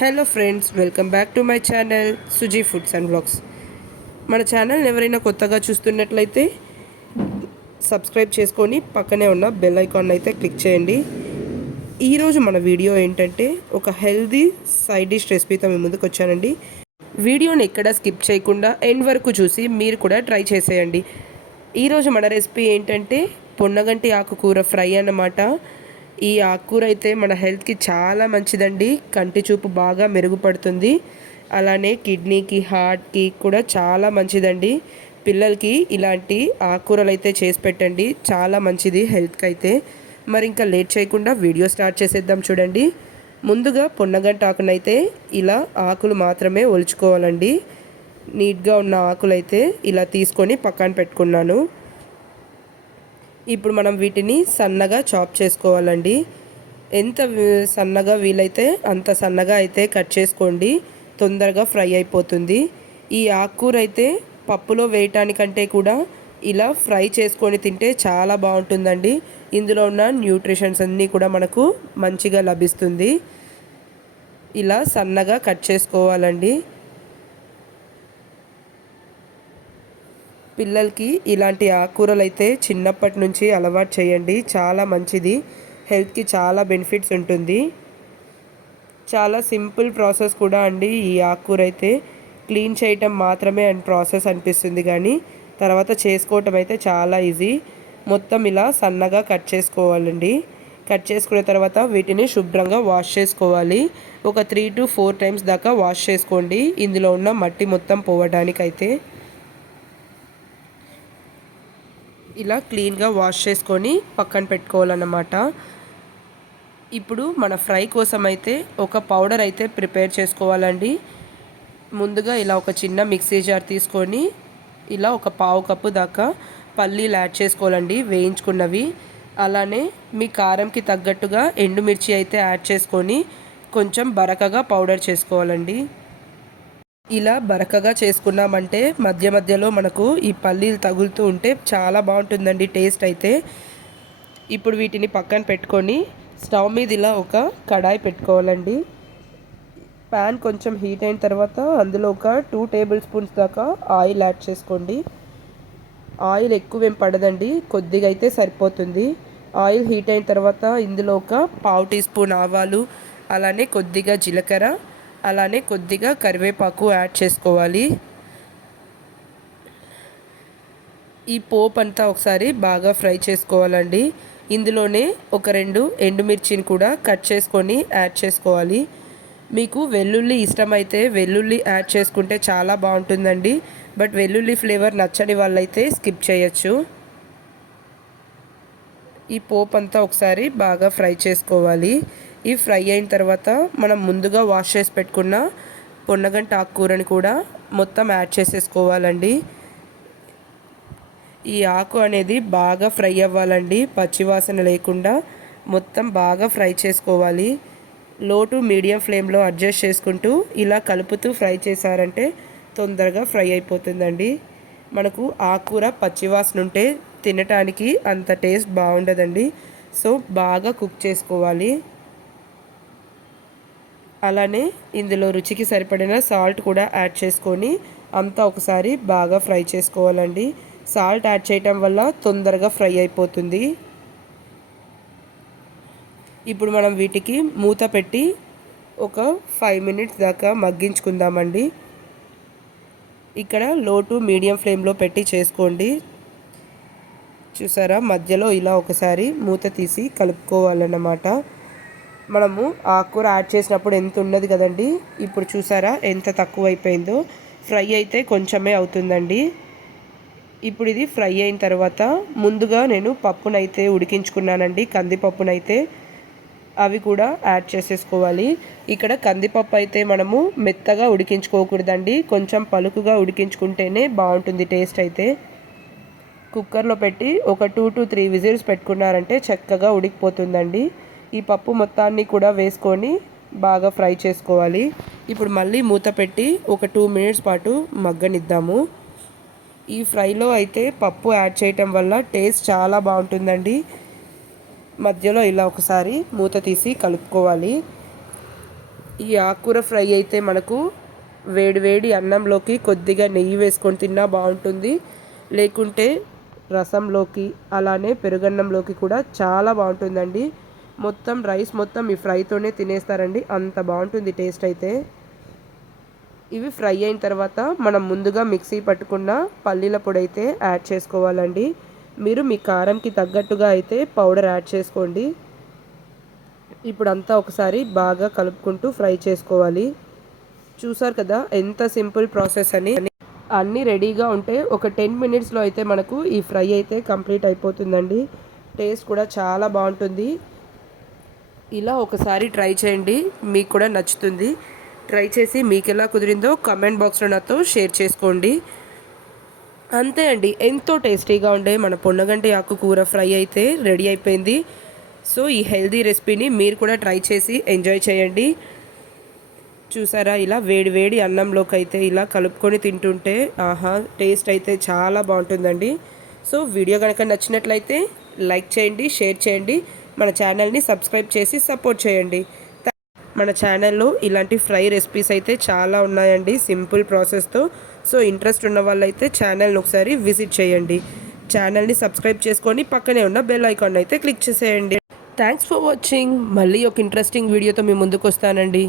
Hello friends welcome back to my channel Suji foods and blogs మన channel ఎవరైనా కొత్తగా చూస్తున్నట్లయితే సబ్స్క్రైబ్ చేసుకొని పక్కనే ఉన్న బెల్ ఐకాన్ అయితే క్లిక్ చేయండి. ఈరోజు మన వీడియో ఏంటంటే ఒక హెల్దీ సైడ్ డిష్ రెసిపీతో మీ ముందుకు వచ్చానండి. వీడియోని ఎక్కడ స్కిప్ చేయకుండా ఎండ్ వరకు చూసి మీరు కూడా ట్రై చేసేయండి. ఈరోజు మన రెసిపీ ఏంటంటే పొన్నగంటి ఆకుకూర ఫ్రై అన్నమాట. ఈ ఆకుకూర అయితే మన హెల్త్కి చాలా మంచిదండి. కంటి చూపు బాగా మెరుగుపడుతుంది. అలానే కిడ్నీకి హార్ట్కి కూడా చాలా మంచిదండి. పిల్లలకి ఇలాంటి ఆకుకూరలు అయితే చేసి పెట్టండి. చాలా మంచిది హెల్త్కి అయితే మరి ఇంకా లేట్ చేయకుండా వీడియో స్టార్ట్ చేసేద్దాం చూడండి. ముందుగా పొన్నగంట ఆకునైతే ఇలా ఆకులు మాత్రమే ఒలుచుకోవాలండి. నీట్గా ఉన్న ఆకులైతే ఇలా తీసుకొని పక్కన పెట్టుకున్నాను. ఇప్పుడు మనం వీటిని సన్నగా చాప్ చేసుకోవాలండి. ఎంత సన్నగా వీలైతే అంత సన్నగా అయితే కట్ చేసుకోండి. తొందరగా ఫ్రై అయిపోతుంది. ఈ ఆకుకూర అయితే పప్పులో వేయటానికంటే కూడా ఇలా ఫ్రై చేసుకొని తింటే చాలా బాగుంటుందండి. ఇందులో ఉన్న న్యూట్రిషన్స్ అన్నీ కూడా మనకు మంచిగా లభిస్తుంది. ఇలా సన్నగా కట్ చేసుకోవాలండి. పిల్లలకి ఇలాంటి ఆకుకూరలు అయితే చిన్నప్పటి నుంచి అలవాటు చేయండి. చాలా మంచిది. హెల్త్కి చాలా బెనిఫిట్స్ ఉంటుంది. చాలా సింపుల్ ప్రాసెస్ కూడా అండి ఈ ఆకుకూర అయితే క్లీన్ చేయటం మాత్రమే అండ్ ప్రాసెస్ అనిపిస్తుంది కానీ తర్వాత చేసుకోవటం అయితే చాలా ఈజీ. మొత్తం ఇలా సన్నగా కట్ చేసుకోవాలండి. కట్ చేసుకున్న తర్వాత వీటిని శుభ్రంగా వాష్ చేసుకోవాలి. ఒక త్రీ టు ఫోర్ టైమ్స్ దాకా వాష్ చేసుకోండి. ఇందులో ఉన్న మట్టి మొత్తం పోవడానికైతే. ఇలా క్లీన్గా వాష్ చేసుకొని పక్కన పెట్టుకోవాలన్నమాట. ఇప్పుడు మన ఫ్రై కోసం అయితే ఒక పౌడర్ అయితే ప్రిపేర్ చేసుకోవాలండి. ముందుగా ఇలా ఒక చిన్న మిక్సీ జార్ తీసుకొని ఇలా ఒక పావు కప్పు దాకా పల్లీలు యాడ్ చేసుకోవాలండి వేయించుకున్నవి. అలానే మీ కారంకి తగ్గట్టుగా ఎండుమిర్చి అయితే యాడ్ చేసుకొని కొంచెం బరకగా పౌడర్ చేసుకోవాలండి. ఇలా బరకగా చేసుకున్నామంటే మధ్య మధ్యలో మనకు ఈ పల్లీలు తగులుతూ ఉంటే చాలా బాగుంటుందండి టేస్ట్ అయితే. ఇప్పుడు వీటిని పక్కన పెట్టుకొని స్టవ్ మీద ఇలా ఒక కడాయి పెట్టుకోవాలండి. ప్యాన్ కొంచెం హీట్ అయిన తర్వాత అందులో ఒక టూ టేబుల్ స్పూన్స్ దాకా ఆయిల్ యాడ్ చేసుకోండి. ఆయిల్ ఎక్కువ ఏం పడదండి కొద్దిగా అయితే సరిపోతుంది. ఆయిల్ హీట్ అయిన తర్వాత ఇందులో ఒక పావు టీ స్పూన్ ఆవాలు అలానే కొద్దిగా జీలకర్ర అలానే కొద్దిగా కరివేపాకు యాడ్ చేసుకోవాలి. ఈ పోప్ అంతా ఒకసారి బాగా ఫ్రై చేసుకోవాలండి. ఇందులోనే ఒక రెండు ఎండుమిర్చిని కూడా కట్ చేసుకొని యాడ్ చేసుకోవాలి. మీకు వెల్లుల్లి ఇష్టమైతే వెల్లుల్లి యాడ్ చేసుకుంటే చాలా బాగుంటుందండి. బట్ వెల్లుల్లి ఫ్లేవర్ నచ్చని వాళ్ళైతే స్కిప్ చేయొచ్చు. ఈ పోప్ అంతా ఒకసారి బాగా ఫ్రై చేసుకోవాలి. ఇవి ఫ్రై అయిన తర్వాత మనం ముందుగా వాష్ చేసి పెట్టుకున్న పొన్నగంట ఆకుకూరని కూడా మొత్తం యాడ్ చేసేసుకోవాలండి. ఈ ఆకు అనేది బాగా ఫ్రై అవ్వాలండి. పచ్చివాసన లేకుండా మొత్తం బాగా ఫ్రై చేసుకోవాలి. లో టు మీడియం ఫ్లేమ్లో అడ్జస్ట్ చేసుకుంటూ ఇలా కలుపుతూ ఫ్రై చేశారంటే తొందరగా ఫ్రై అయిపోతుందండి. మనకు ఆకుకూర పచ్చివాసన ఉంటే తినటానికి అంత టేస్ట్ బాగుండదండి. సో బాగా కుక్ చేసుకోవాలి. అలానే ఇందులో రుచికి సరిపడిన సాల్ట్ కూడా యాడ్ చేసుకొని అంతా ఒకసారి బాగా ఫ్రై చేసుకోవాలండి. సాల్ట్ యాడ్ చేయటం వల్ల తొందరగా ఫ్రై అయిపోతుంది. ఇప్పుడు మనం వీటికి మూత పెట్టి ఒక ఫైవ్ మినిట్స్ దాకా మగ్గించుకుందామండి. ఇక్కడ లో టు మీడియం ఫ్లేమ్లో పెట్టి చేసుకోండి. చూసారా? మధ్యలో ఇలా ఒకసారి మూత తీసి కలుపుకోవాలన్నమాట. మనము ఆకుకూర యాడ్ చేసినప్పుడు ఎంత ఉన్నది కదండి? ఇప్పుడు చూసారా ఎంత తక్కువ అయిపోయిందో ఫ్రై అయితే కొంచెమే అవుతుందండి. ఇప్పుడు ఇది ఫ్రై అయిన తర్వాత ముందుగా నేను పప్పునైతే ఉడికించుకున్నానండి. కందిపప్పునైతే అవి కూడా యాడ్ చేసేసుకోవాలి. ఇక్కడ కందిపప్పు అయితే మనము మెత్తగా ఉడికించుకోకూడదండి. కొంచెం పలుకుగా ఉడికించుకుంటేనే బాగుంటుంది టేస్ట్ అయితే. కుక్కర్లో పెట్టి ఒక టూ టు త్రీ విజిల్స్ పెట్టుకున్నారంటే చక్కగా ఉడికిపోతుందండి. ఈ పప్పు మొత్తాన్ని కూడా వేసుకొని బాగా ఫ్రై చేసుకోవాలి. ఇప్పుడు మళ్ళీ మూత పెట్టి ఒక టూ మినిట్స్ పాటు మగ్గనిద్దాము. ఈ ఫ్రైలో అయితే పప్పు యాడ్ చేయటం వల్ల టేస్ట్ చాలా బాగుంటుందండి. మధ్యలో ఇలా ఒకసారి మూత తీసి కలుపుకోవాలి. ఈ ఆకుకూర ఫ్రై అయితే మనకు వేడివేడి అన్నంలోకి కొద్దిగా నెయ్యి వేసుకొని తిన్నా బాగుంటుంది. లేకుంటే రసంలోకి అలానే పెరుగన్నంలోకి కూడా చాలా బాగుంటుందండి. మొత్తం రైస్ మొత్తం ఈ ఫ్రైతోనే తినేస్తారండి. అంత బాగుంటుంది టేస్ట్ అయితే. ఇవి ఫ్రై అయిన తర్వాత మనం ముందుగా మిక్సీ పట్టుకున్న పల్లీల పొడి అయితే యాడ్ చేసుకోవాలండి. మీరు మీ కారంకి తగ్గట్టుగా అయితే పౌడర్ యాడ్ చేసుకోండి. ఇప్పుడు అంతా ఒకసారి బాగా కలుపుకుంటూ ఫ్రై చేసుకోవాలి. చూసారు కదా ఎంత సింపుల్ ప్రాసెస్ అని. అన్నీ రెడీగా ఉంటే ఒక టెన్ మినిట్స్లో అయితే మనకు ఈ ఫ్రై అయితే కంప్లీట్ అయిపోతుందండి. టేస్ట్ కూడా చాలా బాగుంటుంది. ఇలా ఒకసారి ట్రై చేయండి. మీకు కూడా నచ్చుతుంది. ట్రై చేసి మీకు ఎలా కుదిరిందో కమెంట్ బాక్స్లో నాతో షేర్ చేసుకోండి. అంతే అండి. ఎంతో టేస్టీగా ఉండే మన పొన్నగంటి ఆకు కూర ఫ్రై అయితే రెడీ అయిపోయింది. సో ఈ హెల్దీ రెసిపీని మీరు కూడా ట్రై చేసి ఎంజాయ్ చేయండి. చూసారా? ఇలా వేడి వేడి అన్నంలోకి అయితే ఇలా కలుపుకొని తింటుంటే ఆహా టేస్ట్ అయితే చాలా బాగుంటుందండి. సో వీడియో కనుక నచ్చినట్లయితే లైక్ చేయండి షేర్ చేయండి. మన ఛానల్ని సబ్స్క్రైబ్ చేసి సపోర్ట్ చేయండి. మన ఛానల్లో ఇలాంటి ఫ్రై రెసిపీస్ అయితే చాలా ఉన్నాయండి సింపుల్ ప్రాసెస్తో. సో ఇంట్రెస్ట్ ఉన్న వాళ్ళైతే ఛానల్ని ఒకసారి విజిట్ చేయండి. ఛానల్ని సబ్స్క్రైబ్ చేసుకొని పక్కనే ఉన్న బెల్ ఐకాన్ అయితే క్లిక్ చేసేయండి. Thanks for watching. మళ్ళీ ఒక ఇంట్రెస్టింగ్ వీడియోతో మీ ముందుకు వస్తానండి.